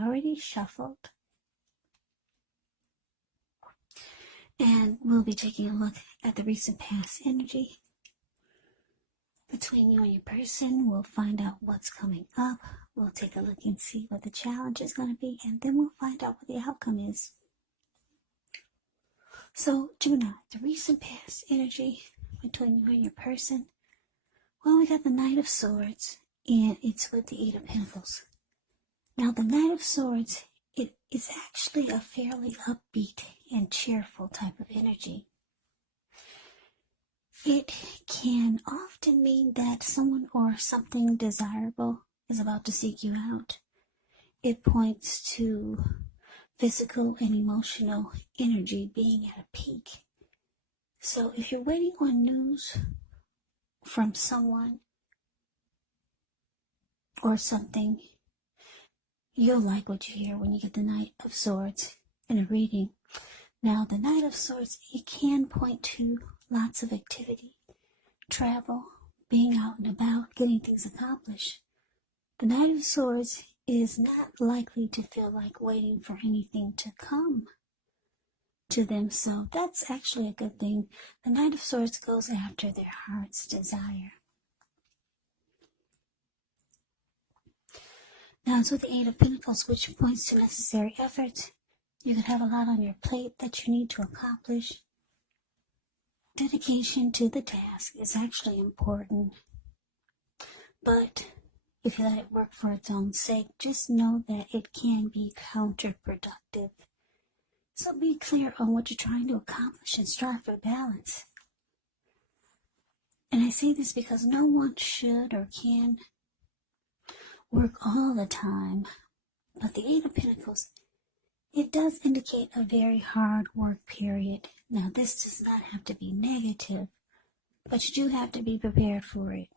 already shuffled. And we'll be taking a look at the recent past energy between you and your person. We'll find out what's coming up. We'll take a look and see what the challenge is going to be, and then we'll find out what the outcome is. So, Gemini, the recent past energy between you and your person. Well, we got the Knight of Swords, and it's with the Eight of Pentacles. Now, the Knight of Swords, it is actually a fairly upbeat and cheerful type of energy. It can often mean that someone or something desirable is about to seek you out. It points to physical and emotional energy being at a peak. So if you're waiting on news from someone or something, you'll like what you hear when you get the Knight of Swords in a reading. Now, the Knight of Swords, it can point to lots of activity, travel, being out and about, getting things accomplished. The Knight of Swords is not likely to feel like waiting for anything to come to them, so that's actually a good thing. The Knight of Swords goes after their heart's desire. Now it's with the Eight of Pentacles, which points to necessary effort. You could have a lot on your plate that you need to accomplish. Dedication to the task is actually important, but if you let it work for its own sake, just know that it can be counterproductive. So be clear on what you're trying to accomplish and strive for balance. And I say this because no one should or can work all the time, but the Eight of Pentacles, it does indicate a very hard work period. Now, this does not have to be negative, but you do have to be prepared for it.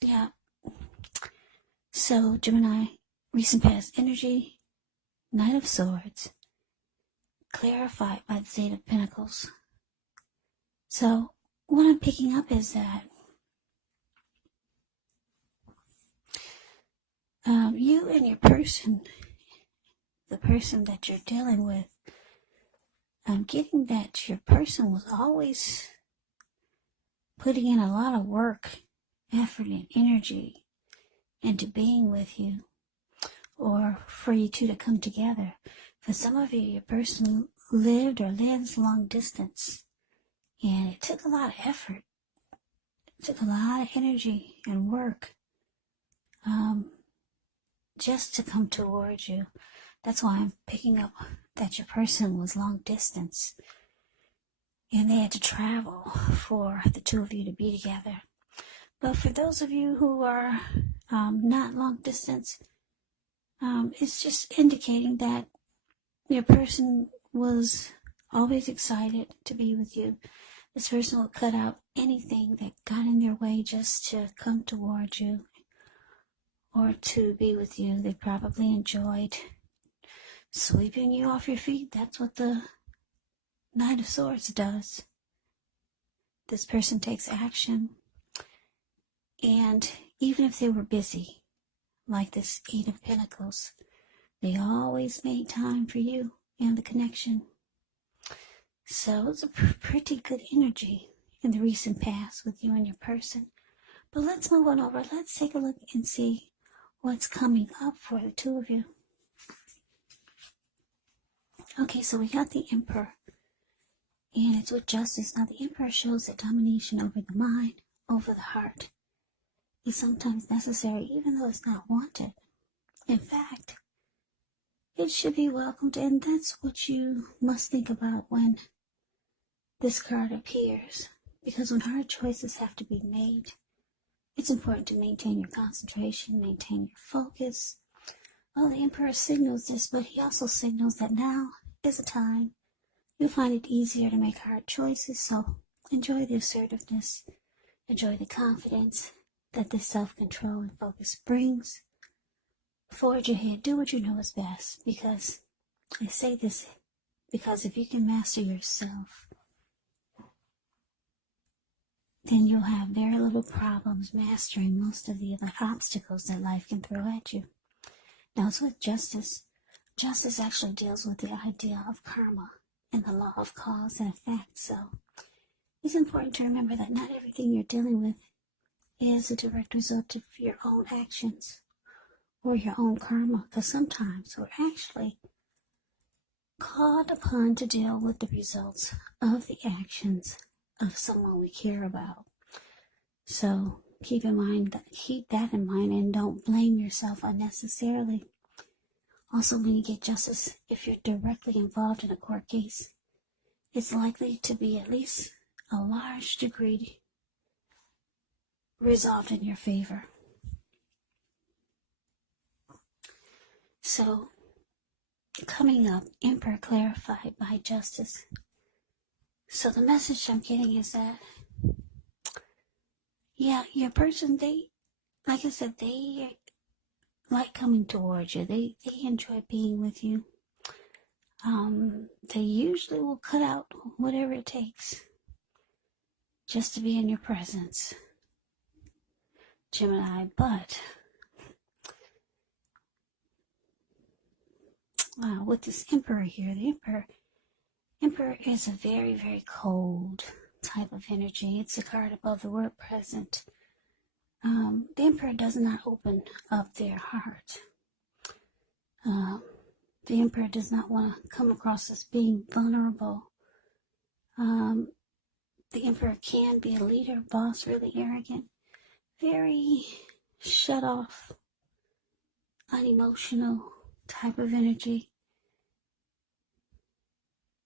Yeah. So, Gemini, recent past energy, Knight of Swords, clarified by the Eight of Pentacles. So, what I'm picking up is that you and your person, the person that you're dealing with, I'm getting that your person was always putting in a lot of work, effort, and energy into being with you, or for you two to come together. For some of you, your person lived or lives long distance, and it took a lot of effort. It took a lot of energy and work just to come towards you. That's why I'm picking up that your person was long distance, and they had to travel for the two of you to be together. But for those of you who are not long distance, it's just indicating that your person was always excited to be with you. This person will cut out anything that got in their way just to come towards you or to be with you. They probably enjoyed sweeping you off your feet. That's what the Knight of Swords does. This person takes action, and even if they were busy, like this Eight of Pentacles, they always made time for you and the connection. So it's a pretty good energy in the recent past with you and your person. But let's move on over. Let's take a look and see what's coming up for the two of you. Okay, so we got the Emperor, and it's with justice. Now, the Emperor shows that domination over the mind, over the heart, is sometimes necessary, even though it's not wanted. In fact, it should be welcomed, and that's what you must think about when this card appears. Because when hard choices have to be made, it's important to maintain your concentration, maintain your focus. Well, the Emperor signals this, but he also signals that now is a time you'll find it easier to make hard choices. So enjoy the assertiveness, enjoy the confidence that this self-control and focus brings. Forge ahead, do what you know is best, because I say this because if you can master yourself, then you'll have very little problems mastering most of the other obstacles that life can throw at you. Now it's with justice. Justice actually deals with the idea of karma and the law of cause and effect. So it's important to remember that not everything you're dealing with is a direct result of your own actions or your own karma, because sometimes we're actually called upon to deal with the results of the actions of someone we care about. So keep that in mind, and don't blame yourself unnecessarily. Also, when you get justice, if you're directly involved in a court case, it's likely to be at least a large degree resolved in your favor. So, coming up, Emperor clarified by justice. So the message I'm getting is that, yeah, your person, like I said, they like coming towards you. They enjoy being with you. They usually will cut out whatever it takes just to be in your presence, Gemini. But with this Emperor here, the Emperor is a very, very cold type of energy. It's a card above the word present. The Emperor does not open up their heart. The Emperor does not want to come across as being vulnerable. The Emperor can be a leader, boss, really arrogant, very shut off, unemotional type of energy.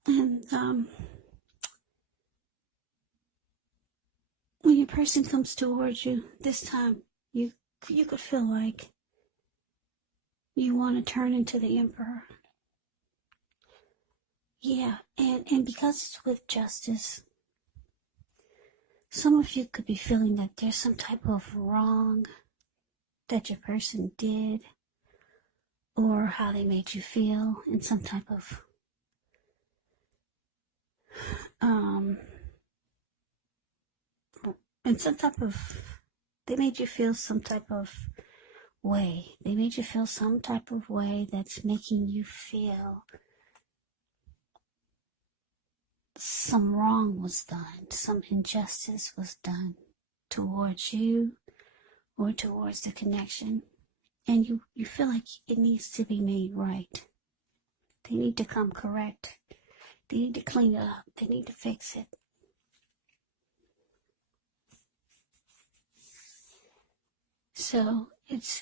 And when your person comes towards you, this time you could feel like you want to turn into the Emperor. Yeah, and because it's with justice, some of you could be feeling that there's some type of wrong that your person did, or how they made you feel in some type of they made you feel some type of way. They made you feel some type of way that's making you feel some wrong was done, some injustice was done towards you or towards the connection. And you feel like it needs to be made right. They need to come correct. They need to clean it up. They need to fix it. So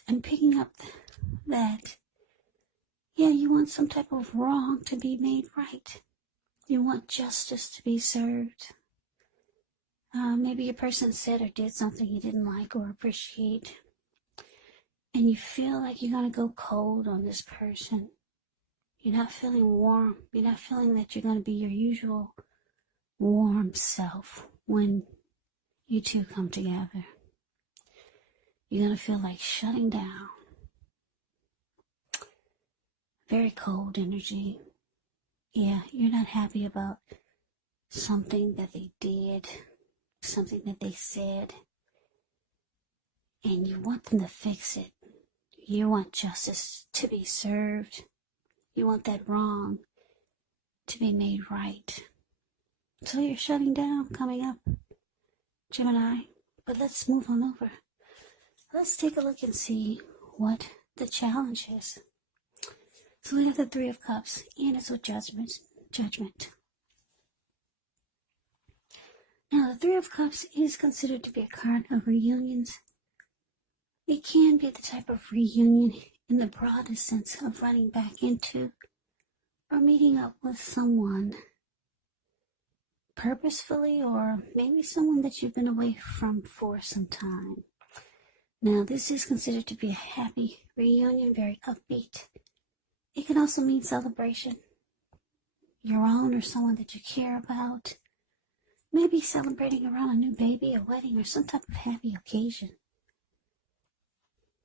I'm picking up that, yeah, you want some type of wrong to be made right. You want justice to be served. Maybe a person said or did something you didn't like or appreciate, and you feel like you're going to go cold on this person. You're not feeling warm. You're not feeling that you're going to be your usual warm self when you two come together. You're going to feel like shutting down. Very cold energy. Yeah, you're not happy about something that they did, something that they said, and you want them to fix it. You want justice to be served. You want that wrong to be made right. So you're shutting down coming up, Gemini. But let's move on over. Let's take a look and see what the challenge is. So we have the Three of Cups, and it's with judgment. Now, the Three of Cups is considered to be a card of reunions. It can be the type of reunion in the broadest sense of running back into or meeting up with someone purposefully, or maybe someone that you've been away from for some time. Now, this is considered to be a happy reunion, very upbeat. It can also mean celebration. Your own or someone that you care about. Maybe celebrating around a new baby, a wedding, or some type of happy occasion.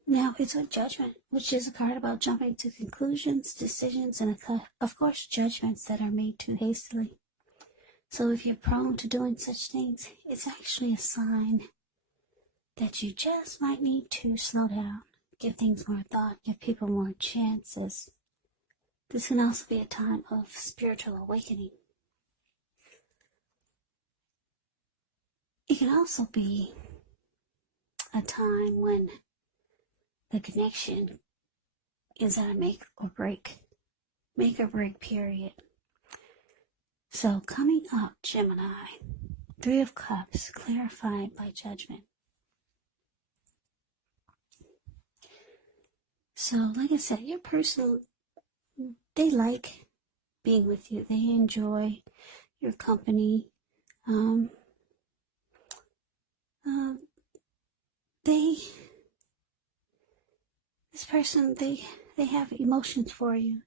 Now, it's with Judgment, which is a card about jumping to conclusions, decisions, and of course, judgments that are made too hastily. So if you're prone to doing such things, it's actually a sign that you just might need to slow down, give things more thought, give people more chances. This can also be a time of spiritual awakening. It can also be a time when the connection is at a make or break period. So coming up, Gemini, 3 of Cups, clarified by judgment. So like I said, your person, they like being with you. They enjoy your company. This person, they have emotions for you.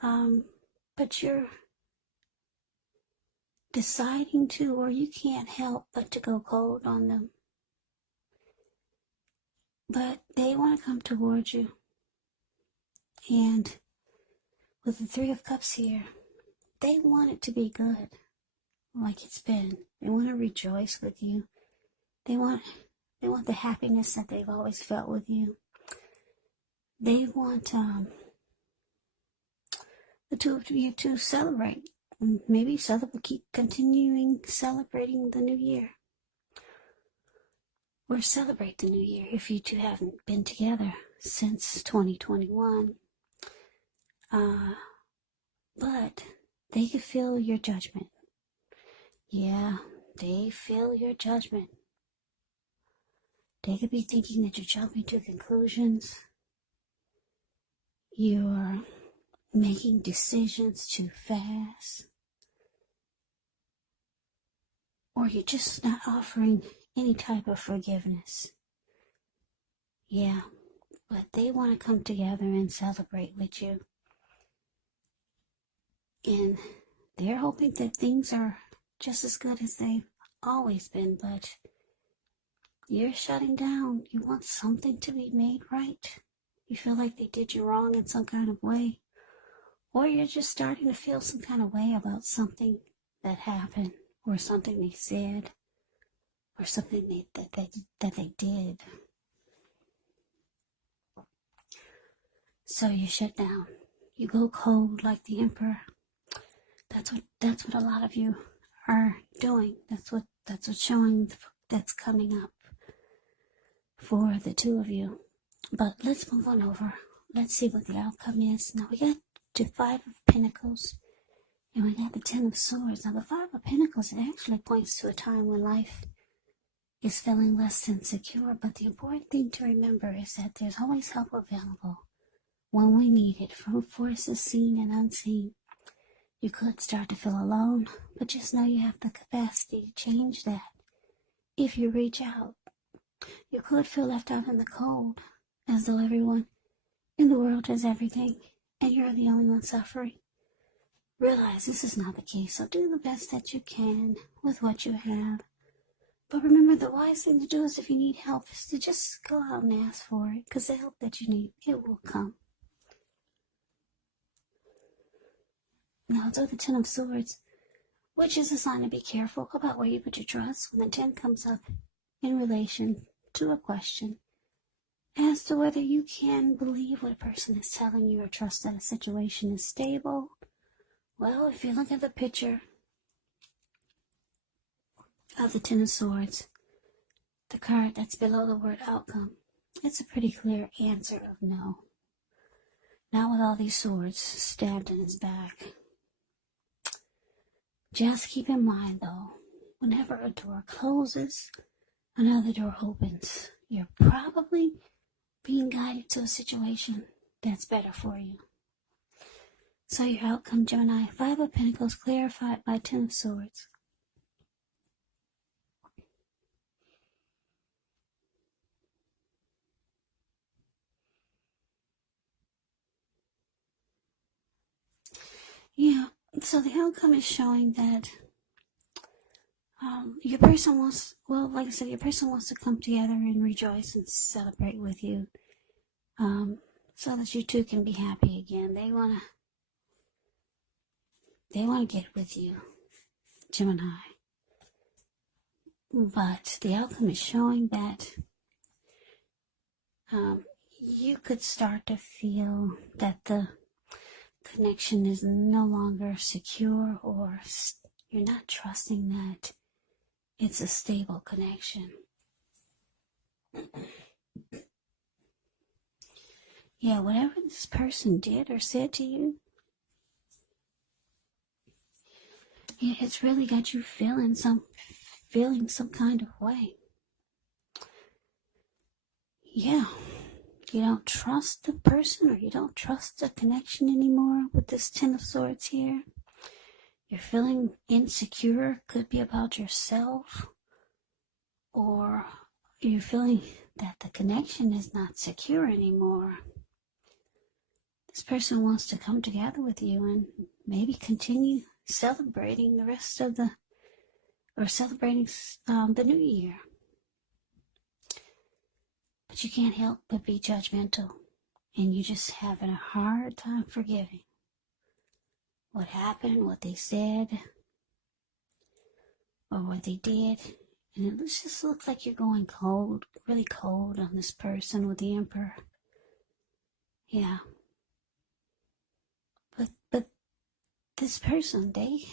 But you're deciding to, or you can't help but to go cold on them. But they want to come towards you. And with the 3 of Cups here, they want it to be good, like it's been. They want to rejoice with you. They want the happiness that they've always felt with you. They want the 2 of you to celebrate. Maybe keep continuing celebrating the new year. Or celebrate the new year if you two haven't been together since 2021. But they could feel your judgment. Yeah, they feel your judgment. They could be thinking that you're jumping to conclusions. You're making decisions too fast. Or you're just not offering any type of forgiveness. Yeah, but they want to come together and celebrate with you. And they're hoping that things are just as good as they've always been, but you're shutting down. You want something to be made right. You feel like they did you wrong in some kind of way. Or you're just starting to feel some kind of way about something that happened, or something they said, or something that they did. So you shut down. You go cold like the Emperor. That's what a lot of you are doing. That's what's showing, that's coming up for the 2 of you. But let's move on over. Let's see what the outcome is. Now we got the 5 of Pentacles, and we got the 10 of Swords. Now the 5 of Pentacles, it actually points to a time when life is feeling less than secure. But the important thing to remember is that there's always help available when we need it, from forces seen and unseen. You could start to feel alone, but just know you have the capacity to change that if you reach out. You could feel left out in the cold, as though everyone in the world has everything, and you're the only one suffering. Realize this is not the case, so do the best that you can with what you have. But remember, the wise thing to do is, if you need help, is to just go out and ask for it, because the help that you need, it will come. Now, it's with the 10 of Swords, which is a sign to be careful about where you put your trust when the 10 comes up in relation to a question as to whether you can believe what a person is telling you, or trust that a situation is stable. Well, if you look at the picture of the 10 of Swords, the card that's below the word outcome, it's a pretty clear answer of no. Not with all these swords stabbed in his back. Just keep in mind, though, whenever a door closes, another door opens. You're probably being guided to a situation that's better for you. So your outcome, Gemini, 5 of Pentacles, clarified by 10 of Swords. Yeah, so the outcome is showing that your person wants, well, like I said, your person wants to come together and rejoice and celebrate with you, so that you two can be happy again. They want to get with you. Gemini. But the outcome is showing that you could start to feel that the connection is no longer secure, or you're not trusting that it's a stable connection. Yeah, whatever this person did or said to you, yeah, it's really got you feeling some kind of way. Yeah, you don't trust the person, or you don't trust the connection anymore with this Ten of Swords here. You're feeling insecure, could be about yourself, or you're feeling that the connection is not secure anymore. This person wants to come together with you and maybe continue celebrating the rest of the new year. But you can't help but be judgmental, and you just having a hard time forgiving what happened, what they said, or what they did. And it just looks like you're going cold, really cold on this person with the Emperor. Yeah. But this person, it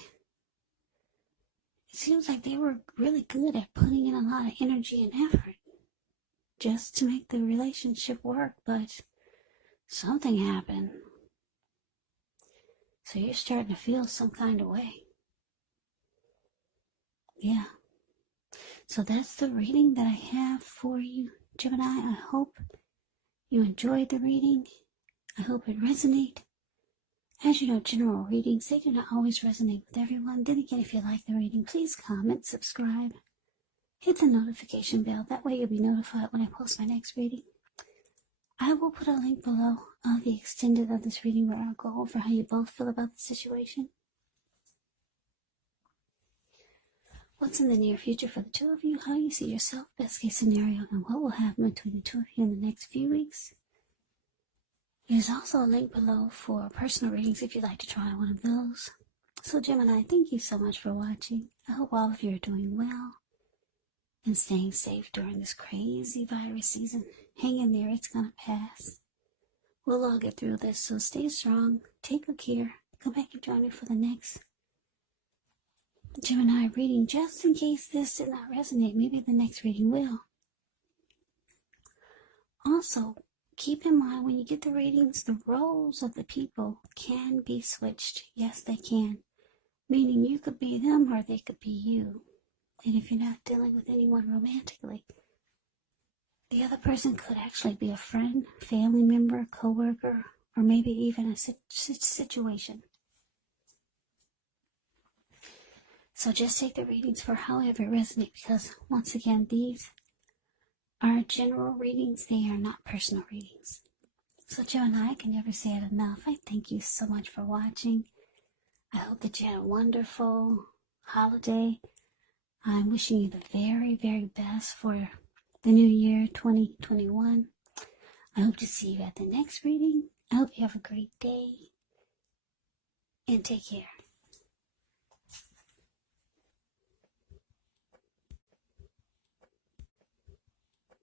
seems like they were really good at putting in a lot of energy and effort just to make the relationship work, but something happened. So you're starting to feel some kind of way. Yeah. So that's the reading that I have for you, Gemini. I hope you enjoyed the reading. I hope it resonated. As you know, general readings, they do not always resonate with everyone. Then again, if you like the reading, please comment, subscribe, hit the notification bell. That way you'll be notified when I post my next reading. I will put a link below of the extended of this reading where I'll go over how you both feel about the situation. What's in the near future for the two of you, how you see yourself, best case scenario, and what will happen between the two of you in the next few weeks. There's also a link below for personal readings if you'd like to try one of those. So Gemini, thank you so much for watching. I hope all of you are doing well and staying safe during this crazy virus season. Hang in there, it's gonna pass. We'll all get through this, so stay strong, take good care. Come back and join me for the next Gemini reading, just in case this did not resonate. Maybe the next reading will. Also, keep in mind when you get the readings, the roles of the people can be switched. Yes, they can. Meaning you could be them or they could be you. And if you're not dealing with anyone romantically, the other person could actually be a friend, family member, coworker, or maybe even a situation. So just take the readings for however it resonates, because once again, these are general readings. They are not personal readings. So Gemini, I can never say it enough. I thank you so much for watching. I hope that you had a wonderful holiday. I'm wishing you the very, very best for the new year 2021. I hope to see you at the next reading. I hope you have a great day and take care.